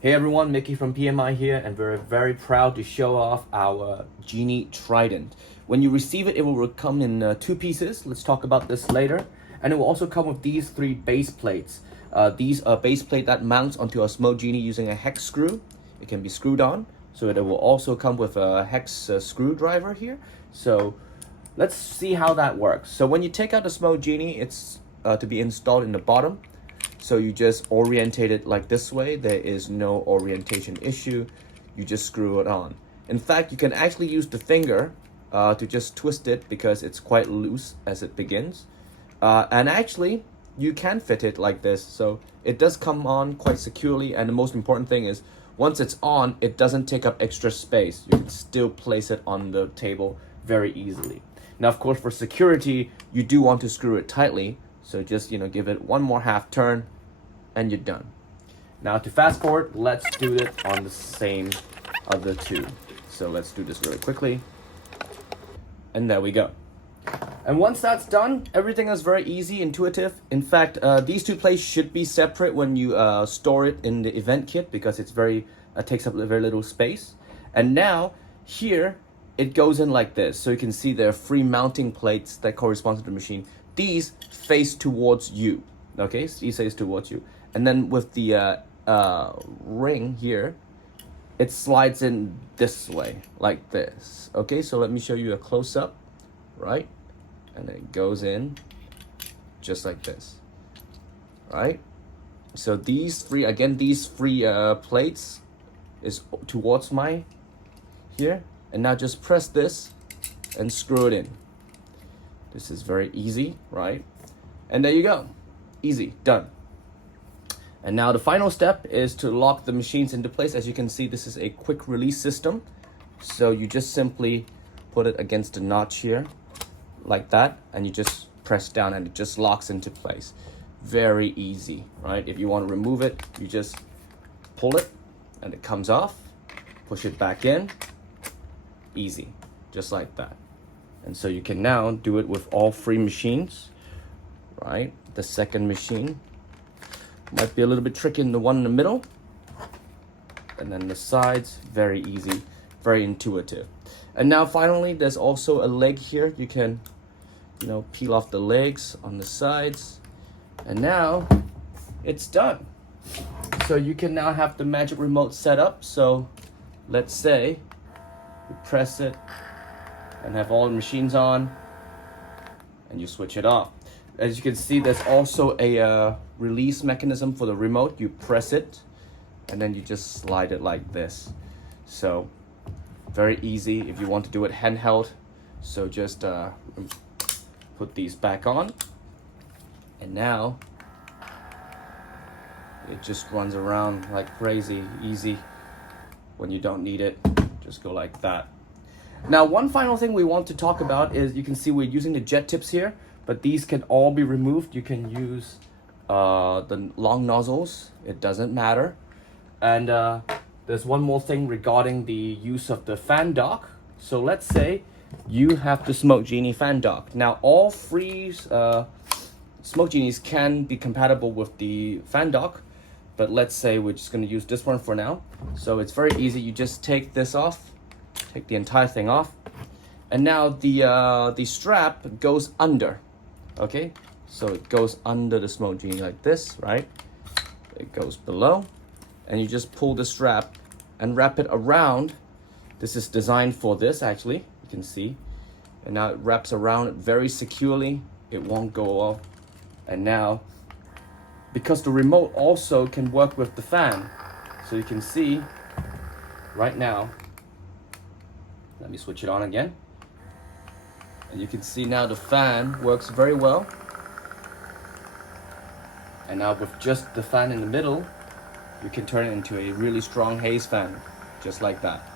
Hey everyone, Mickey from PMI here, and we're very proud to show off our Genie Trident. When you receive it, it will come in two pieces. Let's talk about this later. And it will also come with these three base plates. These are base plate that mounts onto a Smoke Genie using a hex screw. It can be screwed on. So it will also come with a hex screwdriver here. So let's see how that works. So when you take out the Smoke Genie, it's to be installed in the bottom. So you just orientate it like this way. There is no orientation issue. You just screw it on. In fact, you can actually use the finger to just twist it because it's quite loose as it begins. And actually, you can fit it like this. So it does come on quite securely. And the most important thing is, once it's on, it doesn't take up extra space. You can still place it on the table very easily. Now, of course, for security, you do want to screw it tightly. So just, give it one more half turn and you're done. Now to fast forward, let's do it on the same other two. So let's do this really quickly. And there we go. And once that's done, everything is very easy, intuitive. In fact, these two plates should be separate when you store it in the event kit because it takes up very little space. And now here, it goes in like this. So you can see there are free mounting plates that correspond to the machine. These face towards you, okay? So these face towards you. And then with the ring here, it slides in this way, like this. Okay, so let me show you a close-up, right? And it goes in just like this, right? So these three plates is towards my here. And now just press this and screw it in. This is very easy, right? And there you go. Easy, done. And now the final step is to lock the machines into place. As you can see, this is a quick release system. So you just simply put it against the notch here, like that, and you just press down and it just locks into place. Very easy, right? If you want to remove it, you just pull it and it comes off. Push it back in. Easy, just like that. And so you can now do it with all three machines, right? The second machine might be a little bit tricky in the one in the middle. And then the sides, very easy, very intuitive. And now finally, there's also a leg here. You can, peel off the legs on the sides. And now it's done. So you can now have the magic remote set up. So let's say you press it and have all the machines on and you switch it off. As you can see, there's also a release mechanism for the remote. You press it and then you just slide it like this. So very easy if you want to do it handheld. So just put these back on and now it just runs around like crazy. Easy. When you don't need it, just go like that. Now, one final thing we want to talk about is, you can see we're using the jet tips here, but these can all be removed. You can use the long nozzles. It doesn't matter. And there's one more thing regarding the use of the fan dock. So let's say you have the Smoke Genie fan dock. Now, all three Smoke Genies can be compatible with the fan dock, but let's say we're just going to use this one for now. So it's very easy. You just take this off. Take the entire thing off, and now the strap goes under. Okay, so it goes under the Smoke Genie like this, right? It goes below, and you just pull the strap and wrap it around. This is designed for this, actually. You can see, and now it wraps around it very securely. It won't go off. And now, because the remote also can work with the fan, so you can see right now. Let me switch it on again. And you can see now the fan works very well. And now with just the fan in the middle, you can turn it into a really strong haze fan, just like that.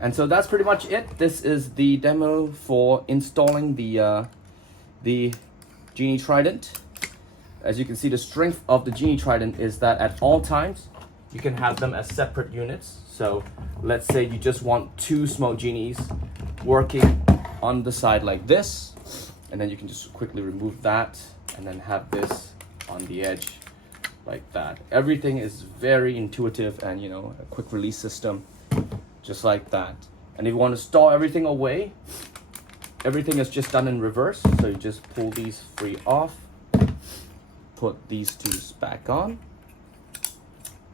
And so that's pretty much it. This is the demo for installing the Genie Trident. As you can see, the strength of the Genie Trident is that at all times, you can have them as separate units. So let's say you just want two Smoke Genies working on the side like this, and then you can just quickly remove that and then have this on the edge like that. Everything is very intuitive and, you know, a quick release system, just like that. And if you want to store everything away, everything is just done in reverse. So you just pull these three off, put these two back on,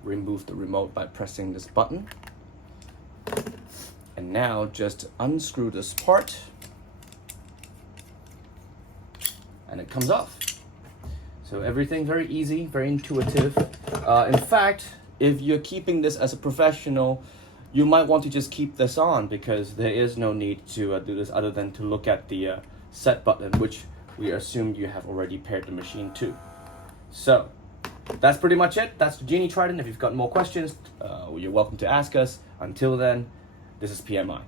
remove the remote by pressing this button, and now just unscrew this part and it comes off. So everything very easy, very intuitive. In fact, if you're keeping this as a professional, you might want to just keep this on, because there is no need to do this other than to look at the set button, which we assume you have already paired the machine to. So that's pretty much it. That's the Genie Trident. If you've got more questions, you're welcome to ask us. Until then, this is PMI.